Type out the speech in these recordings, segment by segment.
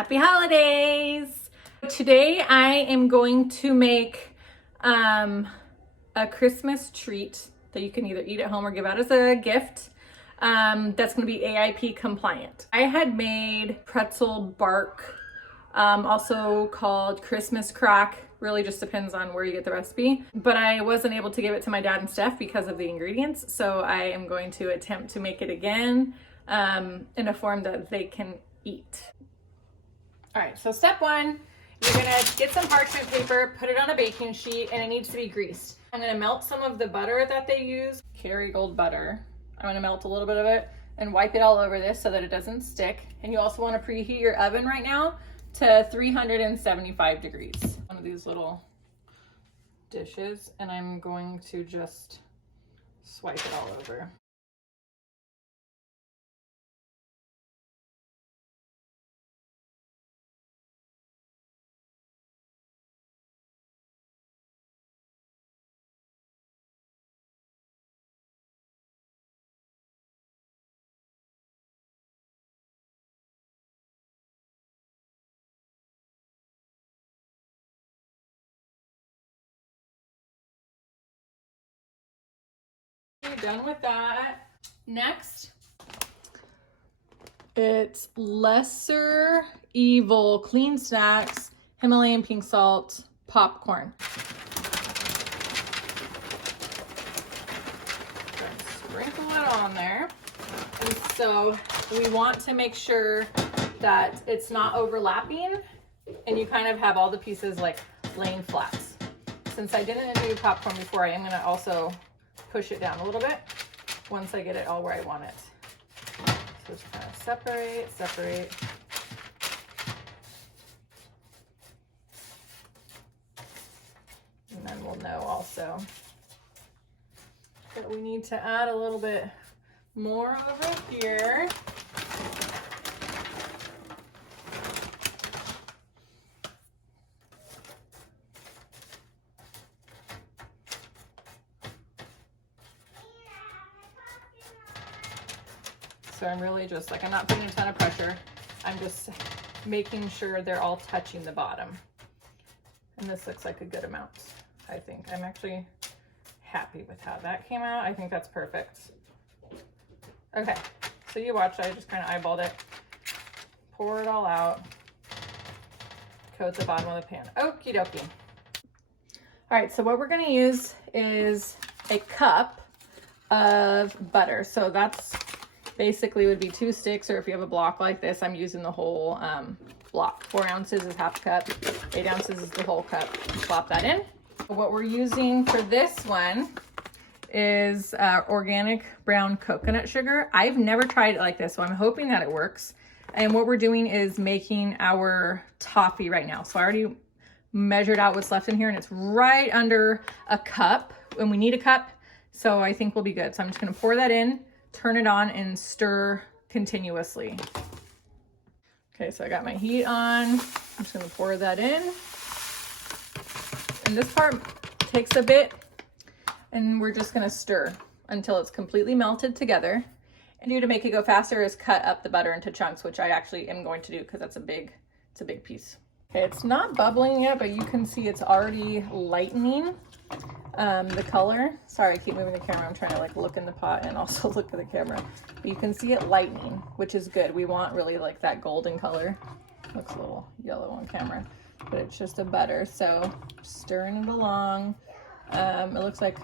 Happy holidays! Today I am going to make a Christmas treat that you can either eat at home or give out as a gift. That's going to be AIP compliant. I had made pretzel bark, also called Christmas crack. Really just depends on where you get the recipe. But I wasn't able to give it to my dad and Steph because of the ingredients. So I am going to attempt to make it again in a form that they can eat. All right, so step one, you're gonna get some parchment paper, put it on a baking sheet, and it needs to be greased. I'm gonna melt some of the butter that they use, Kerrygold butter. I'm gonna melt a little bit of it and wipe it all over this so that it doesn't stick. And you also wanna preheat your oven right now to 375 degrees. One of these little dishes, and I'm going to just swipe it all over. You're done with that. Next, it's Lesser Evil Clean Snacks Himalayan pink salt popcorn. Sprinkle it on there. And so we want to make sure that it's not overlapping and you kind of have all the pieces like laying flat. Since I didn't do popcorn before, I am going to also push it down a little bit once I get it all where I want it. So just kind of separate. And then we'll know also that we need to add a little bit more over here. So I'm really just like, I'm not putting a ton of pressure. I'm just making sure they're all touching the bottom. And this looks like a good amount, I think. I'm actually happy with how that came out. I think that's perfect. Okay, so you watch, I just kind of eyeballed it. Pour it all out. Coat the bottom of the pan. Okie dokie. All right, so what we're gonna use is a cup of butter. So that's basically would be 2 sticks, or if you have a block like this, I'm using the whole block. 4 ounces is half a cup, 8 ounces is the whole cup. Plop that in. What we're using for this one is organic brown coconut sugar. I've never tried it like this, so I'm hoping that it works. And what we're doing is making our toffee right now. So I already measured out what's left in here, and it's right under a cup, and we need a cup, so I think we'll be good. So I'm just gonna pour that in, turn it on, and stir continuously. Okay, so I got my heat on. I'm just gonna pour that in. And this part takes a bit, and we're just gonna stir until it's completely melted together. And to make it go faster is cut up the butter into chunks, which I actually am going to do because that's it's a big piece. Okay, it's not bubbling yet, but you can see it's already lightening the color. Sorry, I keep moving the camera. I'm trying to like look in the pot and also look at the camera. But you can see it lightening, which is good. We want really like that golden color. Looks a little yellow on camera, but it's just a butter. So stirring it along. It looks like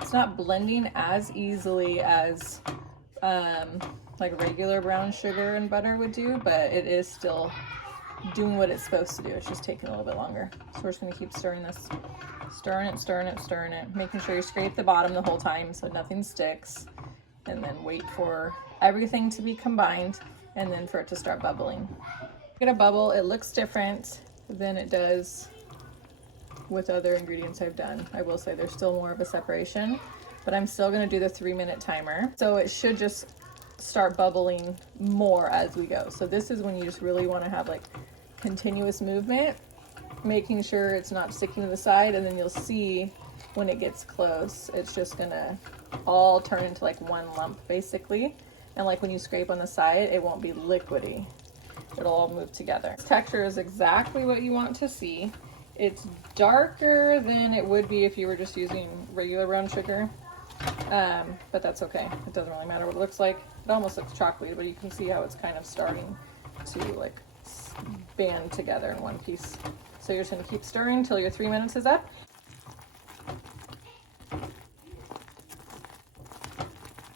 it's not blending as easily as like regular brown sugar and butter would do, but it is still doing what it's supposed to do. It's just taking a little bit longer. So we're just gonna keep stirring this. Stirring it, making sure you scrape the bottom the whole time so nothing sticks, and then wait for everything to be combined and then for it to start bubbling. Get a bubble, it looks different than it does with other ingredients I've done. I will say there's still more of a separation, but I'm still gonna do the 3-minute timer. So it should just start bubbling more as we go. So this is when you just really wanna have like continuous movement, making sure it's not sticking to the side, and then you'll see when it gets close, it's just gonna all turn into like one lump basically. And like when you scrape on the side, it won't be liquidy. it'll all move together. This texture is exactly what you want to see. It's darker than it would be if you were just using regular brown sugar, but that's okay. It doesn't really matter what it looks like. It almost looks chocolatey, but you can see how it's kind of starting to like band together in one piece. So you're just gonna keep stirring until your 3 minutes is up.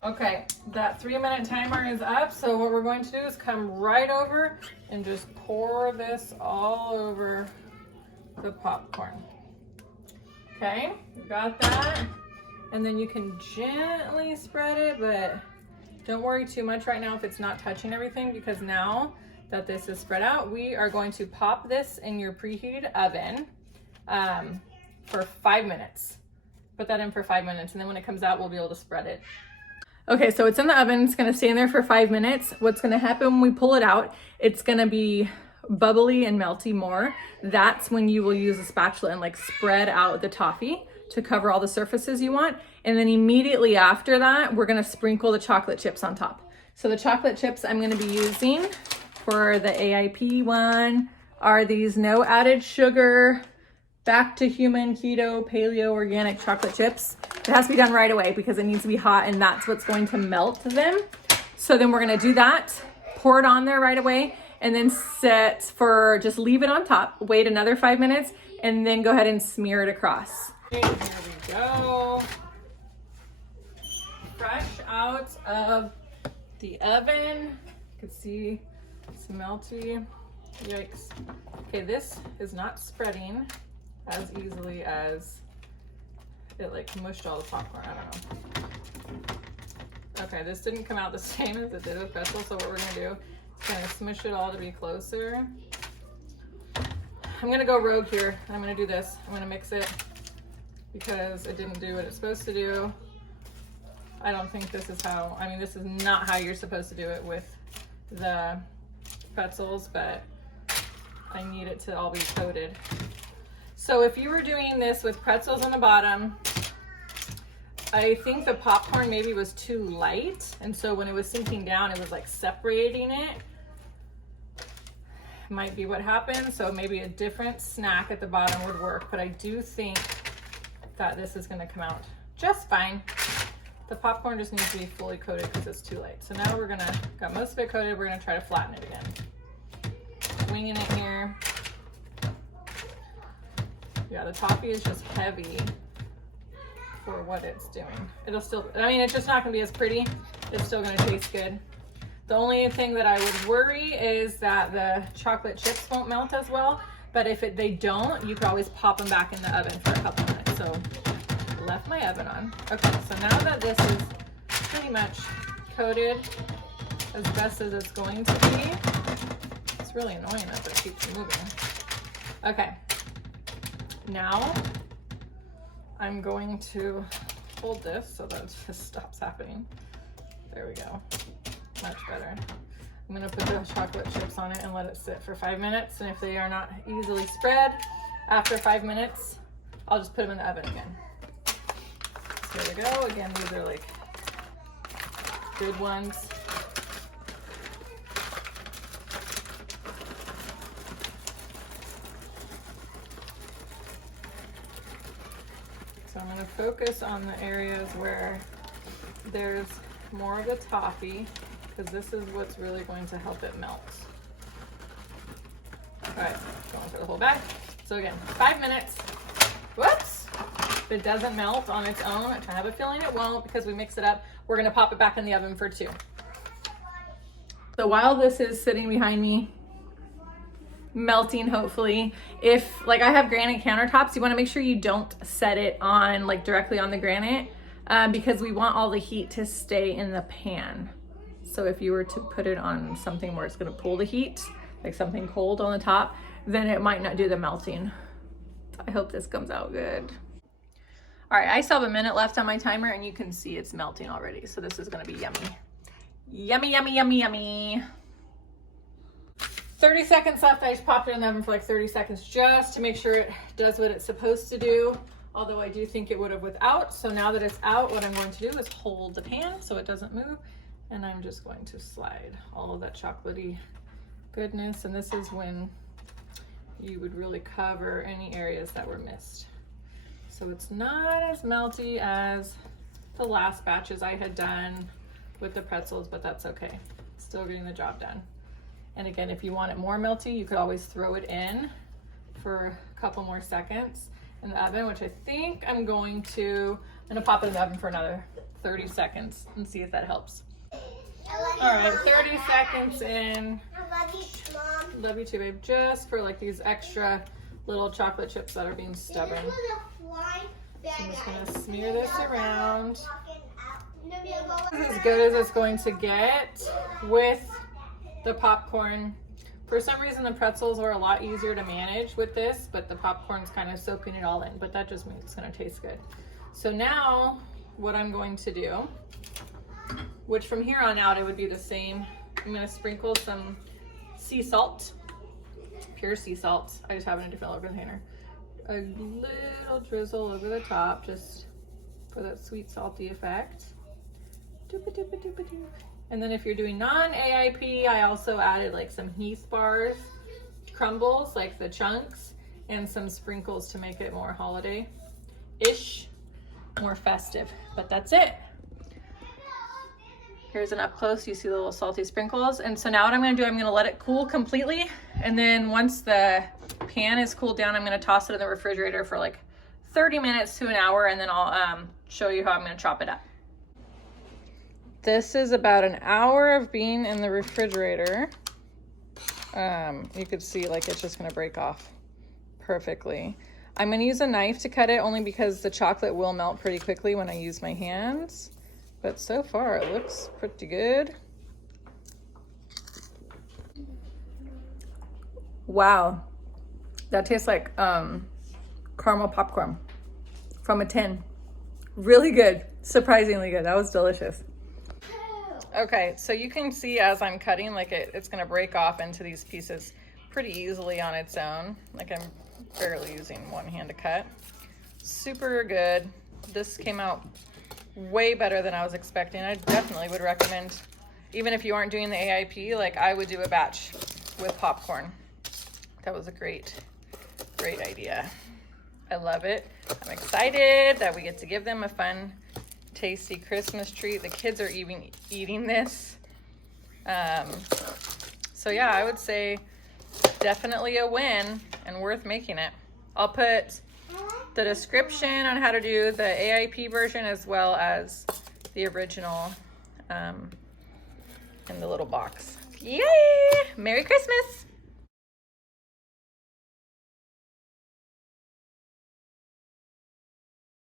Okay, that 3-minute timer is up. So what we're going to do is come right over and just pour this all over the popcorn. Okay, you got that? And then you can gently spread it, but don't worry too much right now if it's not touching everything, because now that this is spread out, we are going to pop this in your preheated oven for 5 minutes. Put that in for 5 minutes, and then when it comes out, we'll be able to spread it. Okay, so it's in the oven. It's gonna stay in there for 5 minutes. What's gonna happen when we pull it out, it's gonna be bubbly and melty more. That's when you will use a spatula and like spread out the toffee to cover all the surfaces you want. And then immediately after that, we're gonna sprinkle the chocolate chips on top. So the chocolate chips I'm gonna be using for the AIP one are these no added sugar, back to human, keto, paleo, organic chocolate chips. It has to be done right away because it needs to be hot, and that's what's going to melt them. So then we're gonna do that, pour it on there right away, and then set for, just leave it on top, wait another 5 minutes, and then go ahead and smear it across. Okay, here we go. Fresh out of the oven. You can see it's melty. Yikes. Okay, this is not spreading as easily as it like mushed all the popcorn. I don't know. Okay, this didn't come out the same as it did with pretzels, so what we're gonna do is kind of smush it all to be closer. I'm gonna go rogue here. I'm gonna do this. I'm gonna mix it because it didn't do what it's supposed to do. I don't think this is how, I mean, this is not how you're supposed to do it with the pretzels, but I need it to all be coated. So if you were doing this with pretzels on the bottom, I think the popcorn maybe was too light, and so when it was sinking down, it was like separating it. Might be what happened, so maybe a different snack at the bottom would work, but I do think that this is gonna come out just fine. The popcorn just needs to be fully coated because it's too light. So now we're gonna, got most of it coated, we're gonna try to flatten it again. Winging it here. Yeah, the toffee is just heavy for what it's doing. It'll still, I mean, it's just not gonna be as pretty. It's still gonna taste good. The only thing that I would worry is that the chocolate chips won't melt as well, but if they don't, you can always pop them back in the oven for a couple minutes. So left my oven on. Okay, so now that this is pretty much coated as best as it's going to be, it's really annoying as it keeps moving. Okay. Now I'm going to hold this so that it just stops happening. There we go. Much better. I'm going to put the chocolate chips on it and let it sit for 5 minutes. And if they are not easily spread after 5 minutes, I'll just put them in the oven again. So there we go. Again, these are like good ones. So I'm going to focus on the areas where there's more of the toffee, because this is what's really going to help it melt. All right, going for the whole bag. So again, 5 minutes. Whoops! If it doesn't melt on its own, I have a feeling it won't because we mix it up. We're going to pop it back in the oven for 2. So while this is sitting behind me, melting hopefully, if like I have granite countertops, you want to make sure you don't set it on like directly on the granite because we want all the heat to stay in the pan. So if you were to put it on something where it's going to pull the heat, like something cold on the top, then it might not do the melting. I hope this comes out good. All right, I still have a minute left on my timer and you can see it's melting already. So this is going to be yummy. Yummy, yummy, yummy, yummy. 30 seconds left. I just popped it in the oven for like 30 seconds just to make sure it does what it's supposed to do. Although I do think it would have without. So now that it's out, what I'm going to do is hold the pan so it doesn't move. And I'm just going to slide all of that chocolatey goodness. And this is when you would really cover any areas that were missed. So it's not as melty as the last batches I had done with the pretzels, but that's okay. Still getting the job done. And again, if you want it more melty, you could always throw it in for a couple more seconds in the oven, which I think I'm going to pop it in the oven for another 30 seconds and see if that helps. All right, 30 seconds in. I love you, Mom. Love you too, babe. Just for like these extra little chocolate chips that are being stubborn. So I'm just gonna smear this around. This is as good as it's going to get with the popcorn. For some reason, the pretzels are a lot easier to manage with this, but the popcorn's kind of soaking it all in, but that just means it's gonna taste good. So now what I'm going to do, which from here on out, it would be the same. I'm gonna sprinkle some sea salt, pure sea salt. I just have it in a different little container. A little drizzle over the top, just for that sweet salty effect. And then if you're doing non-AIP, I also added like some Heath bars, crumbles, like the chunks, and some sprinkles to make it more holiday-ish, more festive. But that's it. Here's an up close, you see the little salty sprinkles. And so now what I'm gonna do, I'm gonna let it cool completely. And then once the pan is cooled down, I'm gonna toss it in the refrigerator for like 30 minutes to an hour, and then I'll show you how I'm gonna chop it up. This is about an hour of being in the refrigerator. You could see like it's just gonna break off perfectly. I'm gonna use a knife to cut it only because the chocolate will melt pretty quickly when I use my hands. But so far it looks pretty good. Wow, that tastes like caramel popcorn from a tin. Really good, surprisingly good. That was delicious. Okay, so you can see as I'm cutting, like it's gonna break off into these pieces pretty easily on its own. Like I'm barely using one hand to cut. Super good. This came out way better than I was expecting. I definitely would recommend, even if you aren't doing the AIP, like I would do a batch with popcorn. That was a great idea. I love it. I'm excited that we get to give them a fun, tasty Christmas treat. The kids are even eating this. So yeah, I would say definitely a win and worth making it. I'll put the description on how to do the AIP version as well as the original in the little box. Yay! Merry Christmas!